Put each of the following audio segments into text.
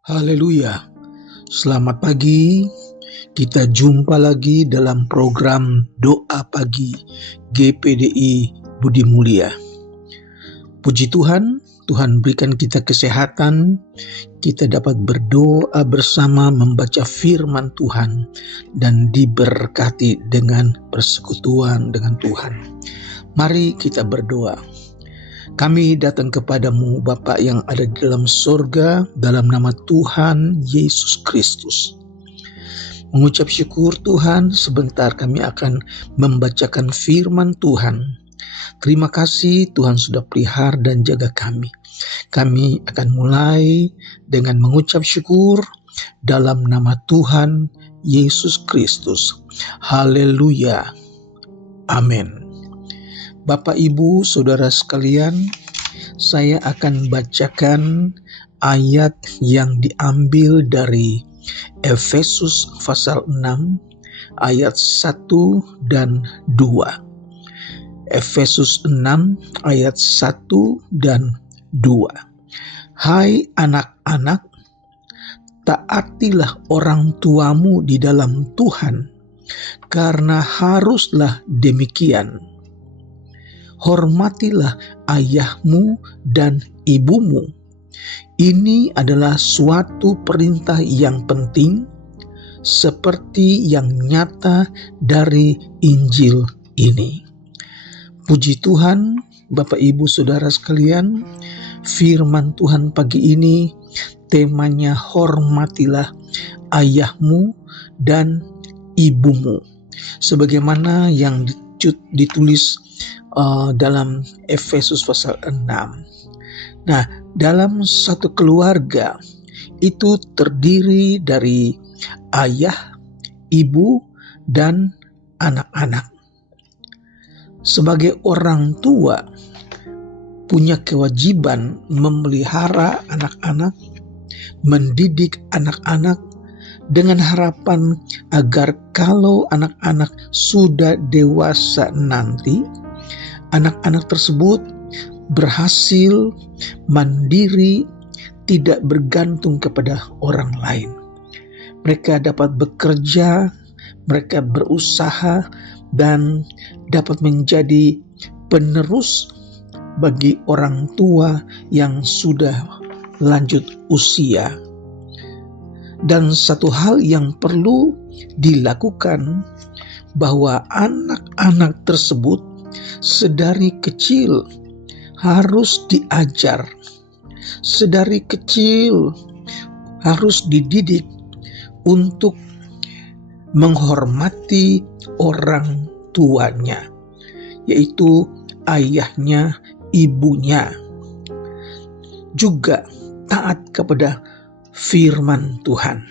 Haleluya. Selamat pagi. Kita jumpa lagi dalam program Doa Pagi GPDI Budi Mulia. Puji Tuhan, Tuhan berikan kita kesehatan. Kita dapat berdoa bersama membaca firman Tuhan dan diberkati dengan persekutuan dengan Tuhan. Mari kita berdoa. Kami datang kepadamu Bapa yang ada di dalam surga, dalam nama Tuhan Yesus Kristus. Mengucap syukur Tuhan, sebentar kami akan membacakan firman Tuhan. Terima kasih Tuhan sudah pelihara dan jaga kami. Kami akan mulai dengan mengucap syukur dalam nama Tuhan Yesus Kristus. Haleluya. Amin. Bapak, Ibu, Saudara sekalian, saya akan bacakan ayat yang diambil dari Efesus pasal 6 ayat 1 dan 2. Efesus 6 ayat 1 dan 2. Hai anak-anak, taatilah orang tuamu di dalam Tuhan, karena haruslah demikian. Hormatilah ayahmu dan ibumu. Ini adalah suatu perintah yang penting, seperti yang nyata dari Injil ini. Puji Tuhan, Bapak Ibu Saudara sekalian, firman Tuhan pagi ini temanya hormatilah ayahmu dan ibumu. Sebagaimana yang ditulis dalam Efesus pasal 6. Nah, dalam satu keluarga itu terdiri dari ayah, ibu, dan anak-anak. Sebagai orang tua punya kewajiban memelihara anak-anak, mendidik anak-anak dengan harapan agar kalau anak-anak sudah dewasa nanti, anak-anak tersebut berhasil mandiri, tidak bergantung kepada orang lain. Mereka dapat bekerja, mereka berusaha, dan dapat menjadi penerus bagi orang tua yang sudah lanjut usia. Dan satu hal yang perlu dilakukan, bahwa anak-anak tersebut sedari kecil harus diajar, sedari kecil harus dididik untuk menghormati orang tuanya, yaitu ayahnya, ibunya. Juga taat kepada firman Tuhan.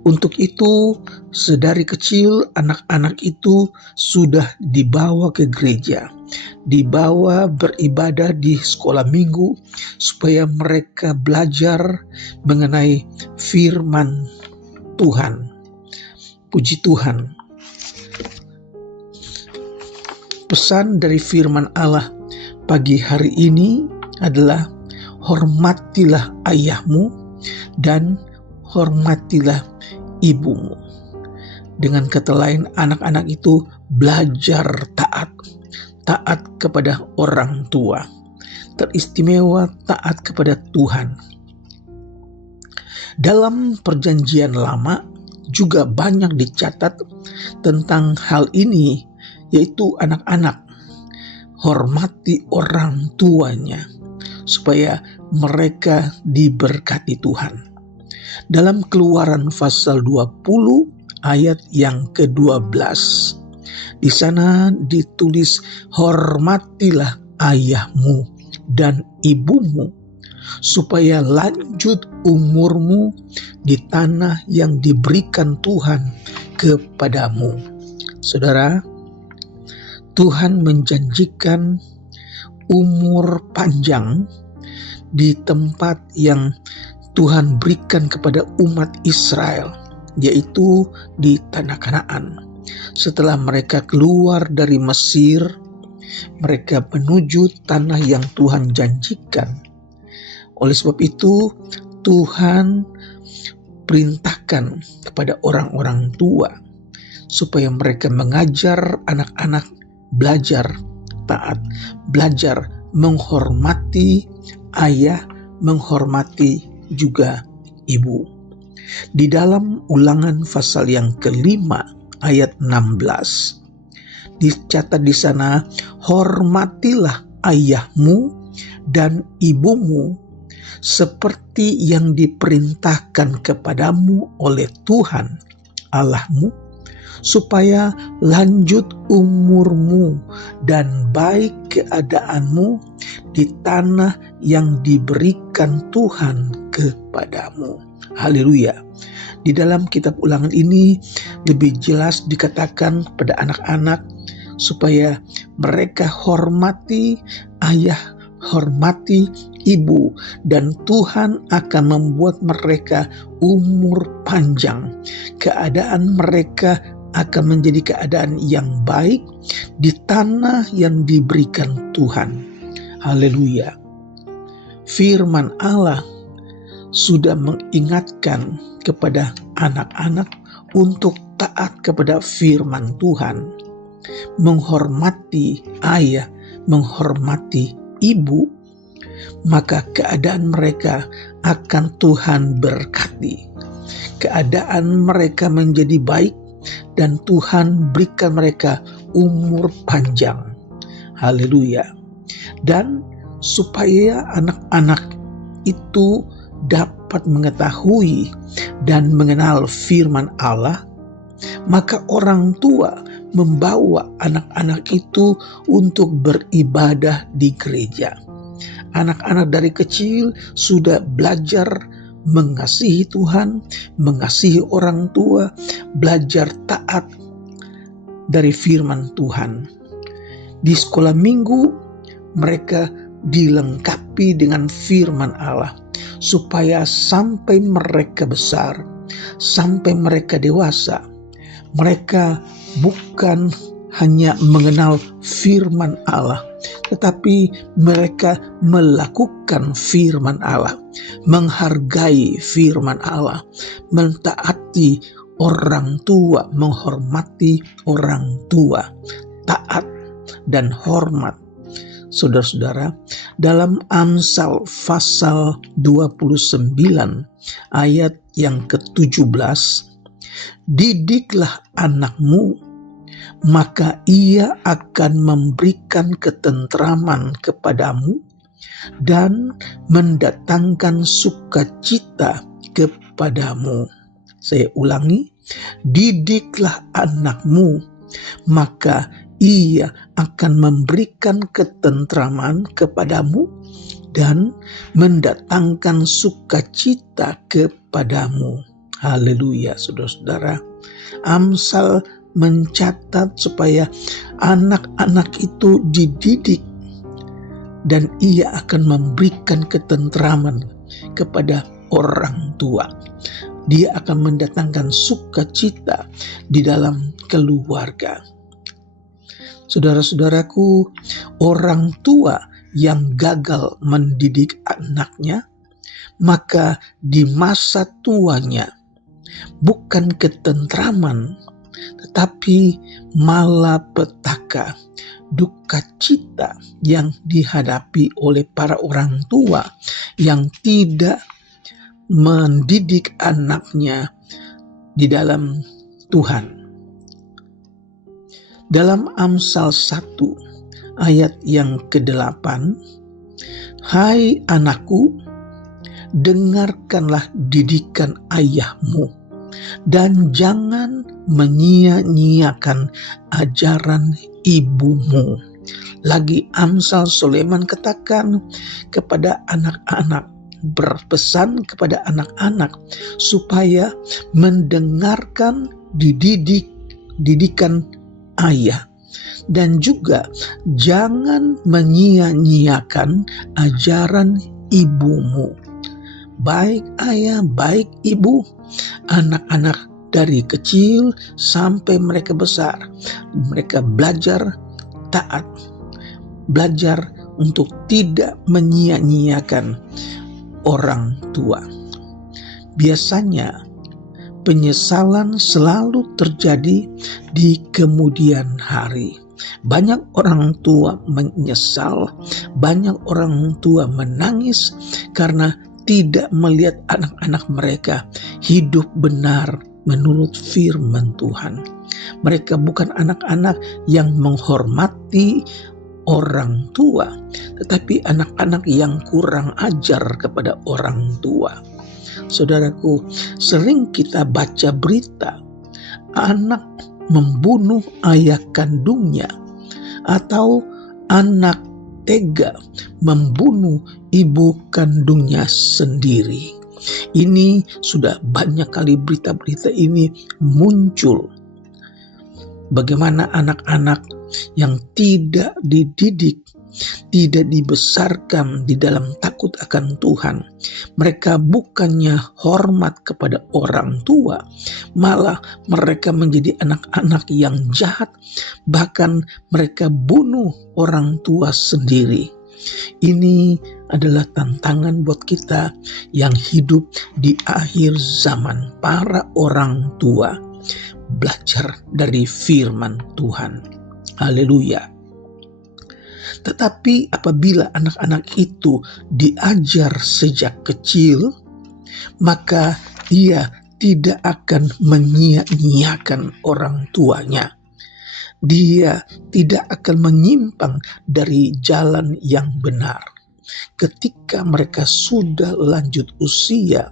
Untuk itu, sedari kecil anak-anak itu sudah dibawa ke gereja, dibawa beribadah di sekolah minggu, supaya mereka belajar mengenai firman Tuhan. Puji Tuhan. Pesan dari firman Allah pagi hari ini adalah hormatilah ayahmu dan hormatilah ibumu. Dengan kata lain, anak-anak itu belajar taat kepada orang tua, teristimewa taat kepada Tuhan. Dalam perjanjian lama juga banyak dicatat tentang hal ini, yaitu anak-anak hormati orang tuanya supaya mereka diberkati Tuhan. Dalam Keluaran pasal 20 ayat yang ke-12, di sana ditulis, hormatilah ayahmu dan ibumu supaya lanjut umurmu di tanah yang diberikan Tuhan kepadamu. Saudara, Tuhan menjanjikan umur panjang di tempat yang Tuhan berikan kepada umat Israel, yaitu di tanah Kanaan. Setelah mereka keluar dari Mesir, mereka menuju tanah yang Tuhan janjikan. Oleh sebab itu, Tuhan perintahkan kepada orang-orang tua supaya mereka mengajar anak-anak belajar taat, belajar menghormati ayah, menghormati juga ibu. Di dalam Ulangan pasal yang kelima ayat 16 dicatat di sana, hormatilah ayahmu dan ibumu seperti yang diperintahkan kepadamu oleh Tuhan Allahmu, supaya lanjut umurmu dan baik keadaanmu di tanah yang diberikan Tuhan kepadamu. Haleluya. Di dalam kitab Ulangan ini lebih jelas dikatakan pada anak-anak supaya mereka hormati ayah, hormati ibu, dan Tuhan akan membuat mereka umur panjang. Keadaan mereka akan menjadi keadaan yang baik di tanah yang diberikan Tuhan. Haleluya. Firman Allah sudah mengingatkan kepada anak-anak untuk taat kepada firman Tuhan, menghormati ayah, menghormati ibu, maka keadaan mereka akan Tuhan berkati. Keadaan mereka menjadi baik dan Tuhan berikan mereka umur panjang. Haleluya. Dan supaya anak-anak itu dapat mengetahui dan mengenal firman Allah, maka orang tua membawa anak-anak itu untuk beribadah di gereja. Anak-anak dari kecil sudah belajar mengasihi Tuhan, mengasihi orang tua, belajar taat dari firman Tuhan. Di sekolah minggu mereka dilengkapi dengan firman Allah supaya sampai mereka besar, sampai mereka dewasa, mereka bukan hanya mengenal firman Allah, tetapi mereka melakukan firman Allah, menghargai firman Allah, mentaati orang tua, menghormati orang tua, taat dan hormat. Saudara-saudara, dalam Amsal pasal 29 ayat yang ke-17, didiklah anakmu, maka ia akan memberikan ketentraman kepadamu dan mendatangkan sukacita kepadamu. Saya ulangi, didiklah anakmu, maka ia akan memberikan ketentraman kepadamu dan mendatangkan sukacita kepadamu. Haleluya, saudara-saudara. Amsal mencatat supaya anak-anak itu dididik dan ia akan memberikan ketentraman kepada orang tua. Dia akan mendatangkan sukacita di dalam keluarga. Saudara-saudaraku, orang tua yang gagal mendidik anaknya, maka di masa tuanya bukan ketentraman, tetapi malapetaka, duka cita yang dihadapi oleh para orang tua yang tidak mendidik anaknya di dalam Tuhan. Dalam Amsal 1 ayat yang ke-8, hai anakku, dengarkanlah didikan ayahmu dan jangan menyia-nyiakan ajaran ibumu. Lagi Amsal Sulaiman katakan kepada anak-anak, berpesan kepada anak-anak supaya mendengarkan didikan ayah, dan juga jangan menyia-nyiakan ajaran ibumu. Baik ayah, baik ibu, anak-anak dari kecil sampai mereka besar, mereka belajar taat, belajar untuk tidak menyia-nyiakan orang tua. Biasanya penyesalan selalu terjadi di kemudian hari. Banyak orang tua menyesal, banyak orang tua menangis karena tidak melihat anak-anak mereka hidup benar menurut firman Tuhan. Mereka bukan anak-anak yang menghormati orang tua, tetapi anak-anak yang kurang ajar kepada orang tua. Saudaraku, sering kita baca berita anak membunuh ayah kandungnya, atau anak tega membunuh ibu kandungnya sendiri. Ini sudah banyak kali berita-berita ini muncul. Bagaimana anak-anak yang tidak dididik, tidak dibesarkan di dalam takut akan Tuhan. Mereka bukannya hormat kepada orang tua, malah mereka menjadi anak-anak yang jahat, bahkan mereka bunuh orang tua sendiri. Ini adalah tantangan buat kita yang hidup di akhir zaman. Para orang tua belajar dari firman Tuhan. Haleluya. Tetapi apabila anak-anak itu diajar sejak kecil, maka ia tidak akan menyia-nyiakan orang tuanya. Dia tidak akan menyimpang dari jalan yang benar. Ketika mereka sudah lanjut usia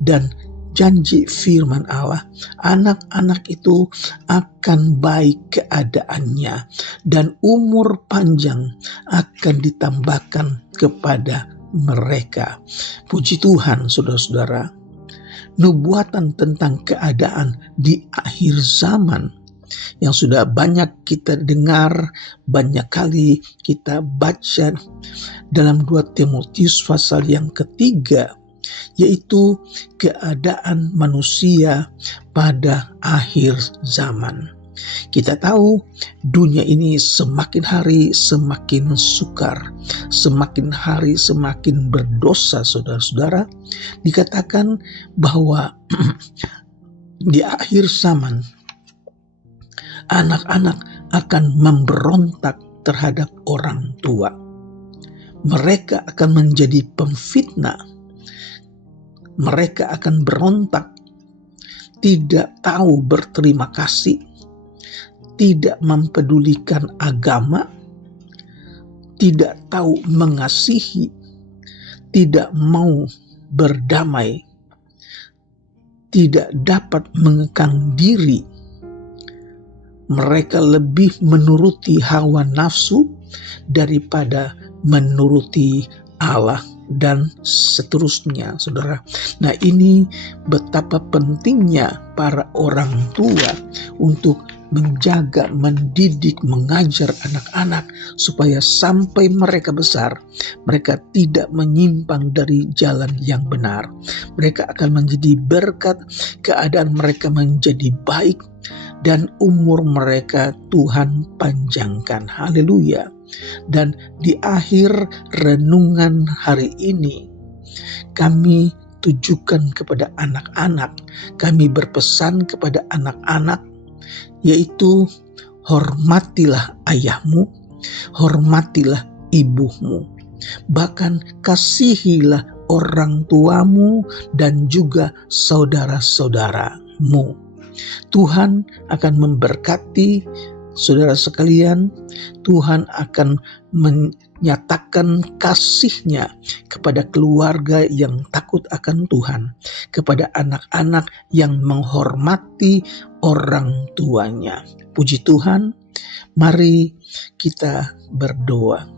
dan janji firman Allah, anak-anak itu akan baik keadaannya dan umur panjang akan ditambahkan kepada mereka. Puji Tuhan, saudara-saudara. Nubuatan tentang keadaan di akhir zaman yang sudah banyak kita dengar, banyak kali kita baca dalam 2 Timotius pasal yang ketiga, yaitu keadaan manusia pada akhir zaman. Kita tahu dunia ini semakin hari semakin sukar, semakin hari semakin berdosa, saudara-saudara. Dikatakan bahwa di akhir zaman anak-anak akan memberontak terhadap orang tua. Mereka akan menjadi pemfitnah. Mereka akan berontak, tidak tahu berterima kasih, tidak mempedulikan agama, tidak tahu mengasihi, tidak mau berdamai, tidak dapat mengekang diri. Mereka lebih menuruti hawa nafsu daripada menuruti Allah dan seterusnya, saudara. Nah, ini betapa pentingnya para orang tua untuk menjaga, mendidik, mengajar anak-anak supaya sampai mereka besar, mereka tidak menyimpang dari jalan yang benar. Mereka akan menjadi berkat, keadaan mereka menjadi baik, dan umur mereka Tuhan panjangkan. Haleluya. Dan di akhir renungan hari ini, kami tujukan kepada anak-anak, kami berpesan kepada anak-anak, yaitu hormatilah ayahmu, hormatilah ibumu, bahkan kasihilah orang tuamu dan juga saudara-saudaramu. Tuhan akan memberkati saudara sekalian. Tuhan akan menyatakan kasih-Nya kepada keluarga yang takut akan Tuhan, kepada anak-anak yang menghormati orang tuanya. Puji Tuhan, mari kita berdoa,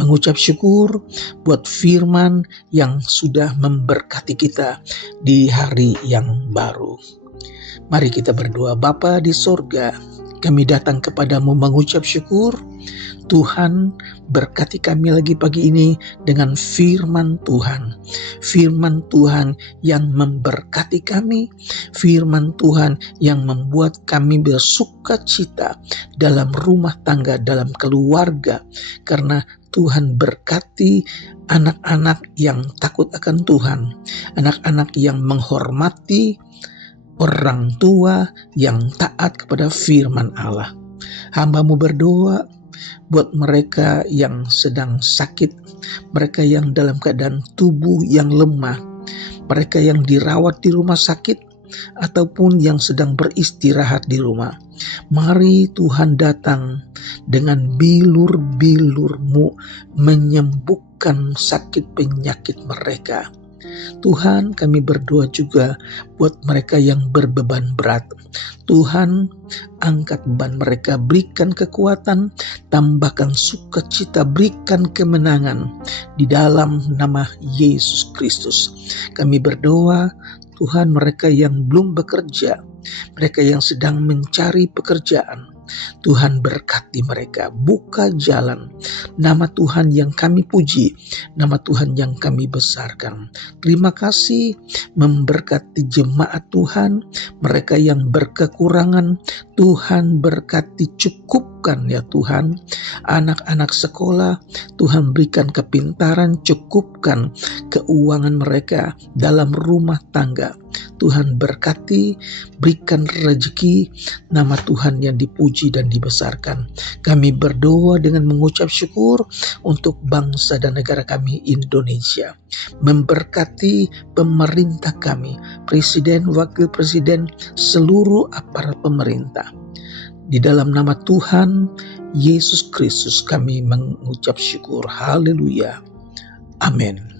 mengucap syukur buat firman yang sudah memberkati kita di hari yang baru. Mari kita berdoa. Bapa di sorga, Kami datang kepadamu mengucap syukur. Tuhan, berkati kami lagi pagi ini dengan firman Tuhan. Firman Tuhan yang memberkati kami. Firman Tuhan yang membuat kami bersuka cita dalam rumah tangga, dalam keluarga. Karena Tuhan berkati anak-anak yang takut akan Tuhan. Anak-anak yang menghormati orang tua, yang taat kepada firman Allah. Hamba-Mu berdoa buat mereka yang sedang sakit, mereka yang dalam keadaan tubuh yang lemah, mereka yang dirawat di rumah sakit, ataupun yang sedang beristirahat di rumah. Mari Tuhan datang dengan bilur-bilur-Mu menyembuhkan sakit penyakit mereka. Tuhan, kami berdoa juga buat mereka yang berbeban berat. Tuhan, angkat beban mereka, berikan kekuatan, tambahkan sukacita, berikan kemenangan di dalam nama Yesus Kristus. Kami berdoa, Tuhan, mereka yang belum bekerja, mereka yang sedang mencari pekerjaan, Tuhan berkati mereka, buka jalan. Nama Tuhan yang kami puji, nama Tuhan yang kami besarkan. Terima kasih memberkati jemaat Tuhan, mereka yang berkekurangan, Tuhan berkati, cukupkan ya Tuhan. Anak-anak sekolah, Tuhan berikan kepintaran, cukupkan keuangan mereka dalam rumah tangga. Tuhan berkati, berikan rezeki, nama Tuhan yang dipuji dan dibesarkan. Kami berdoa dengan mengucap syukur untuk bangsa dan negara kami Indonesia. Memberkati pemerintah kami, presiden, wakil presiden, seluruh aparat pemerintah. Di dalam nama Tuhan Yesus Kristus kami mengucap syukur. Haleluya. Amin.